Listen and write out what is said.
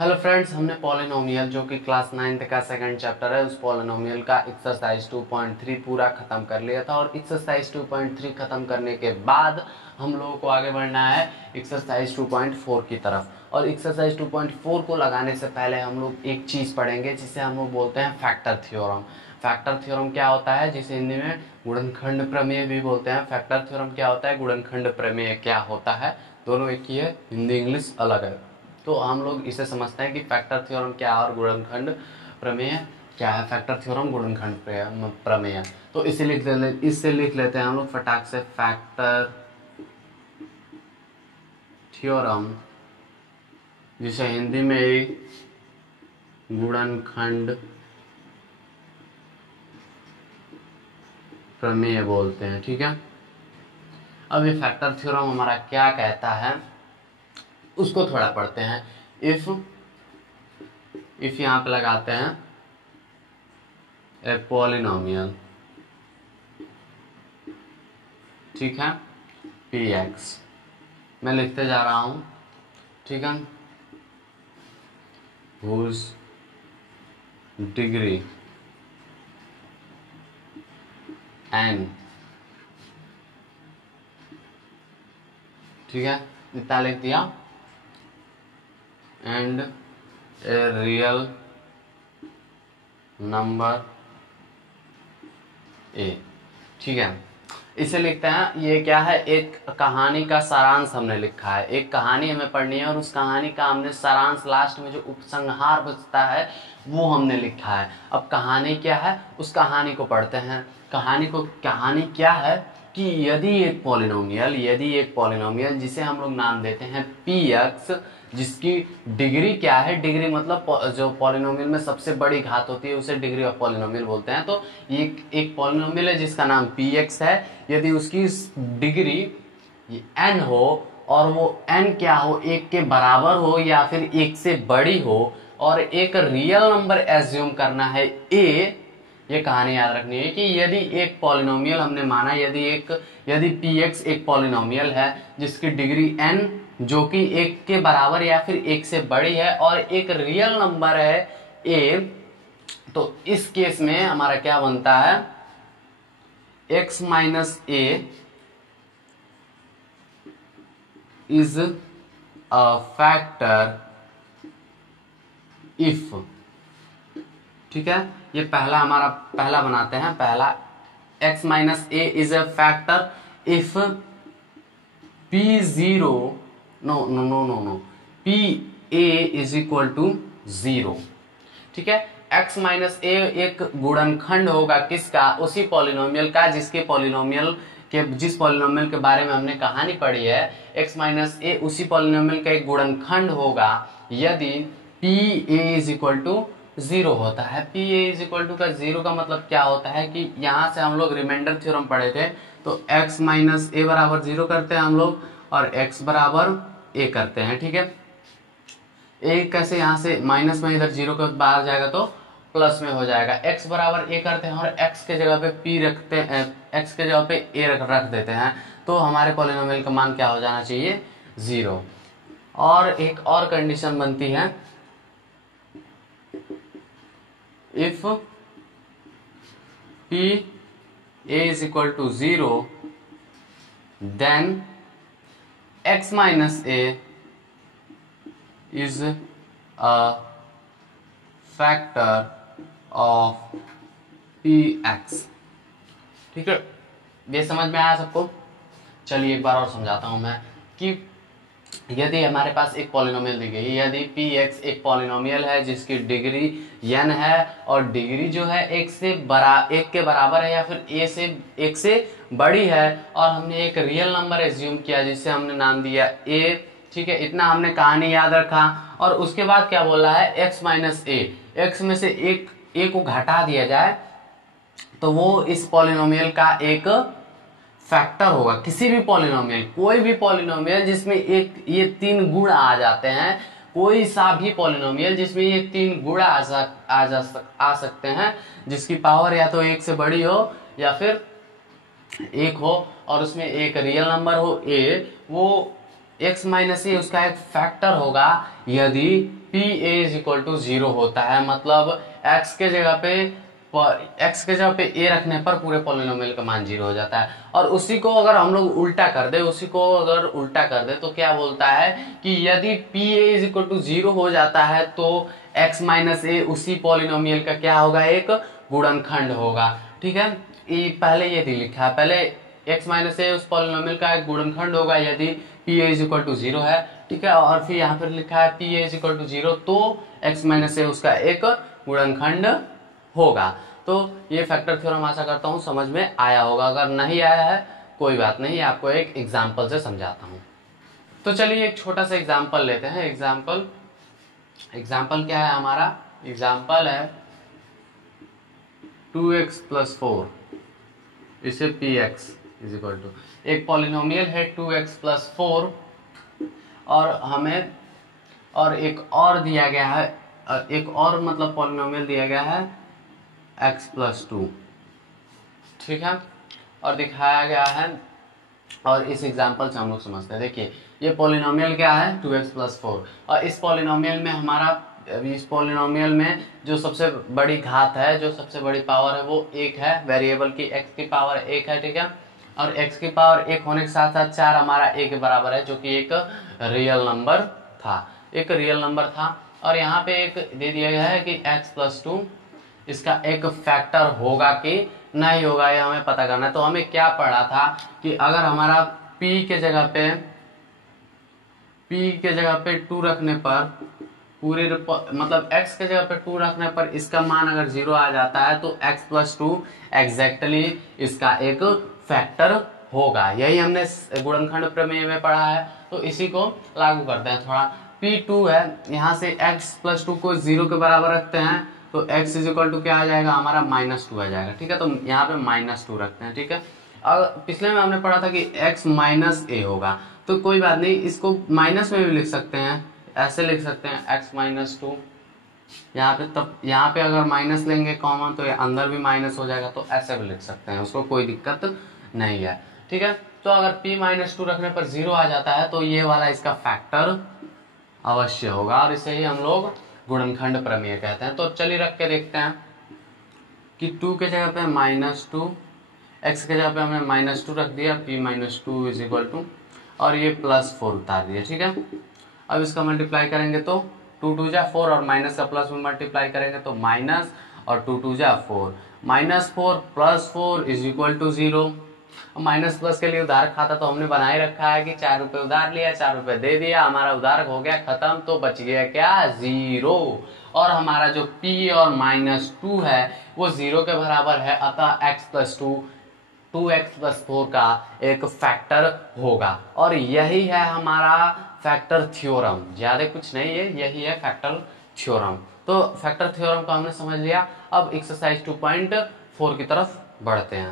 Hello friends, हमने polynomial जो कि क्लास 9th का सेकंड चैप्टर है उस पॉलिनोमियल का एक्सरसाइज 2.3 पूरा खत्म कर लिया था। और एक्सरसाइज 2.3 खत्म करने के बाद हम लोगों को आगे बढ़ना है एक्सरसाइज 2.4 की तरफ। और एक्सरसाइज 2.4 को लगाने से पहले हम लोग एक चीज़ पढ़ेंगे जिसे हम लोग बोलते हैं फैक्टर थ्योरम। फैक्टर थ्योरम क्या होता है, जिसे हिंदी में गुणनखंड प्रमेय भी बोलते हैं। फैक्टर थ्योरम क्या होता है, गुणनखंड प्रमेय क्या होता है, दोनों एक ही है, हिंदी इंग्लिश अलग है। तो हम लोग इसे समझते हैं कि फैक्टर थ्योरम क्या है और गुणनखंड प्रमेय क्या है। फैक्टर थ्योरम गुणनखंड प्रमेय, तो इसे लिख लेते हैं हम लोग फटाक से। फैक्टर थ्योरम, जिसे हिंदी में गुणनखंड प्रमेय बोलते हैं, ठीक है। अब ये फैक्टर थ्योरम हमारा क्या कहता है उसको थोड़ा पढ़ते हैं। इफ यहां पे लगाते हैं ए पॉलिनोमियल, ठीक है, px मैं लिखते जा रहा हूं, ठीक है, whose डिग्री n, ठीक है, इतना लिख दिया, and a real number A, ठीक है। इसे लिखते हैं, ये क्या है, एक कहानी का सारांश हमने लिखा है। एक कहानी हमें पढ़नी है और उस कहानी का हमने सारांश, लास्ट में जो उपसंहार बचता है वो हमने लिखा है। अब कहानी क्या है, उस कहानी को पढ़ते हैं। कहानी क्या है कि यदि एक पॉलिनोमियल जिसे हम लोग नाम देते हैं px, जिसकी डिग्री क्या है, डिग्री मतलब जो पॉलिनोमियल में सबसे बड़ी घात होती है उसे डिग्री ऑफ पॉलिनोमियल बोलते हैं। तो ये एक पॉलिनोमियल है जिसका नाम px है। यदि उसकी डिग्री n हो और वो n क्या हो, एक के बराबर हो या फिर एक से बड़ी हो, और एक रियल नंबर एज्यूम करना है a। ये कहानी याद रखनी है कि यदि एक पॉलिनोमियल हमने माना, यदि px एक पॉलिनोमियल है जिसकी डिग्री n जो कि एक के बराबर या फिर एक से बड़ी है और एक रियल नंबर है a, तो इस केस में हमारा क्या बनता है, x minus a is a factor if, ठीक है। ये पहला बनाते हैं, पहला x minus a is a factor if p0 p a is equal to 0, ठीक है। x माइनस a एक गुणनखंड होगा किसका, उसी पॉलिनोमियल का जिस पॉलिनोमियल के बारे में हमने कहानी पढ़ी है। x माइनस a उसी पॉलिनोमियल का एक गुणनखंड होगा यदि p a is equal to 0 होता है। p a is equal to का 0 का मतलब क्या होता है कि यहां से हम लोग रिमाइंडर थ्योरम पढ़े थे, तो x माइनस a बराबर 0 करते हैं हम लोग और x बराबर a करते हैं, ठीक है। a कैसे, यहां से माइनस में इधर 0 के बाहर जाएगा तो प्लस में हो जाएगा। x बराबर a करते हैं और x के जगह पे p रखते हैं, x के जगह पे a रख देते हैं, तो हमारे पॉलिनोमियल का मान क्या हो जाना चाहिए, 0। और एक और कंडीशन बनती है, if p a is equal to 0 then x minus a is a factor of px, ठीक है। ये समझ में आया सबको? चलिए एक बार और समझाता हूं मैं कि यदि हमारे पास एक पॉलिनोमियल दी गई, यदि px एक पॉलिनोमियल है जिसकी डिग्री n है और डिग्री जो है एक के बराबर है या फिर एक से बड़ी है, और हमने एक रियल नंबर एज्यूम किया जिसे हमने नाम दिया a, ठीक है। इतना हमने कहानी याद रखा। और उसके बाद क्या बोल रहा है, x माइनस a, x में से एक a को घटा दिया जाए तो वो इस पॉलिनोमियल का एक फैक्टर होगा। किसी भी पॉलिनोमियल, कोई भी पॉलिनोमियल जिसमें ये 3 गुण आ जाते हैं, कोई सा भी पॉलिनोमियल जिसमें ये 3 गुण आ सकते हैं, जिसकी पावर या तो 1 से बड़ी हो या फिर 1 हो और उसमें एक रियल नंबर हो a, वो x माइनस ए उसका एक फैक्टर होगा यदि P A is equal to 0 होता है, मतलब x के जगह पे a रखने पर पूरे पॉलिनोमियल का मान 0 हो जाता है। और उसी को अगर हम लोग उल्टा कर दे तो क्या बोलता है कि यदि P A is equal to 0 हो जाता है तो x माइनस ए उसी पॉलिनोमियल का क्या होगा, एक गुणनखंड होगा। ठीक है, पहले ये लिखा है, पहले x माइनस ए उस पॉलिनोमियल का एक गुणनखंड होगा यदि P A is equal to 0 है। ठीक है, और फिर यहाँ पर लिखा है P A is equal to 0 तो x माइनस ए उसका एक गुणनखंड होगा। तो ये फैक्टर थ्योरम आशा करता हूँ समझ में आया होगा, अगर नहीं आया है कोई बात नहीं, आपको एक एग्जाम्पल से समझाता हूँ। तो चलिए एक छोटा सा एग्जाम्पल लेते हैं। एग्जाम्पल क्या है हमारा, एग्जाम्पल है 2x प्लस 4 इसे px इज इक्वल टू, एक पॉलिनोमियल है 2x प्लस 4 और हमें और एक और दिया गया है, एक और मतलब पॉलिनोमियल दिया गया है x प्लस 2। ठीक है, और दिखाया गया है, और इस एग्जाम्पल से हम लोग समझते हैं। देखिए ये पॉलिनोमियल क्या है 2x प्लस 4, और इस पॉलिनोमियल में जो सबसे बड़ी घात है, जो सबसे बड़ी पावर है वो 1 है, वेरिएबल की x की पावर 1 है। ठीक है, और x की पावर 1 होने के साथ साथ 4 हमारा a के बराबर है, जो कि एक रियल नंबर था। और यहाँ पे एक दे दिया गया है कि x प्लस 2 इसका एक फैक्टर होगा कि नहीं होगा, ये हमें पता करना है। तो हमें क्या पढ़ा था कि अगर हमारा p के जगह पे 2 रखने पर पूरे मतलब x के जगह पे 2 रखने पर इसका मान अगर 0 आ जाता है तो x प्लस 2 एग्जैक्टली इसका एक फैक्टर होगा। यही हमने गुणनखंड प्रमेय में पढ़ा है, तो इसी को लागू करते हैं थोड़ा। P2 है, यहाँ से x प्लस 2 को 0 के बराबर रखते हैं तो x इज इक्वल टू क्या आ जाएगा हमारा -2 आ जाएगा। ठीक है, तो यहाँ पे -2 रखते हैं। ठीक है, और पिछले में हमने पढ़ा था कि x माइनस ए होगा, तो कोई बात नहीं, इसको माइनस में भी लिख सकते हैं, ऐसे लिख सकते हैं x माइनस 2 यहाँ पे। तब यहाँ पे अगर माइनस लेंगे कॉमन तो ये अंदर भी माइनस हो जाएगा, तो ऐसे भी लिख सकते हैं, उसको कोई दिक्कत नहीं है। ठीक है, तो अगर p माइनस 2 रखने पर 0 आ जाता है तो ये वाला इसका फैक्टर अवश्य होगा, और इसे ही हम लोग गुणनखंड प्रमेय कहते हैं। तो चलिए रख के देखते हैं कि 2 के जगह पे -2, x के जगह पे हमने -2 रख दिया, p minus 2 is equal to, और ये +4 उतार दिया। ठीक है, अब इसका मल्टीप्लाई करेंगे तो 2 2 जा 4, और माइनस का प्लस में मल्टीप्लाई करेंगे तो माइनस, और 2 2 जा 4, -4 + 4 is equal to 0। Minus plus के लिए उधार खाता तो हमने बना ही रखा है कि 4 रुपए उधार लिया, 4 रुपए दे दिया, हमारा उधार हो गया खत्म, तो बच गया क्या 0। और हमारा जो p और -2 है वो 0 के बराबर है, अतः x प्लस 2 2x प्लस 4 का एक फैक्टर होगा। और यही है हमारा फैक्टर थ्योरम, ज्यादा कुछ नहीं है, यही है फैक्टर थ्योरम। तो फैक्टर थ्योरम को हमने समझ लिया। अब एक्सरसाइज 2.4 की तरफ बढ़ते हैं।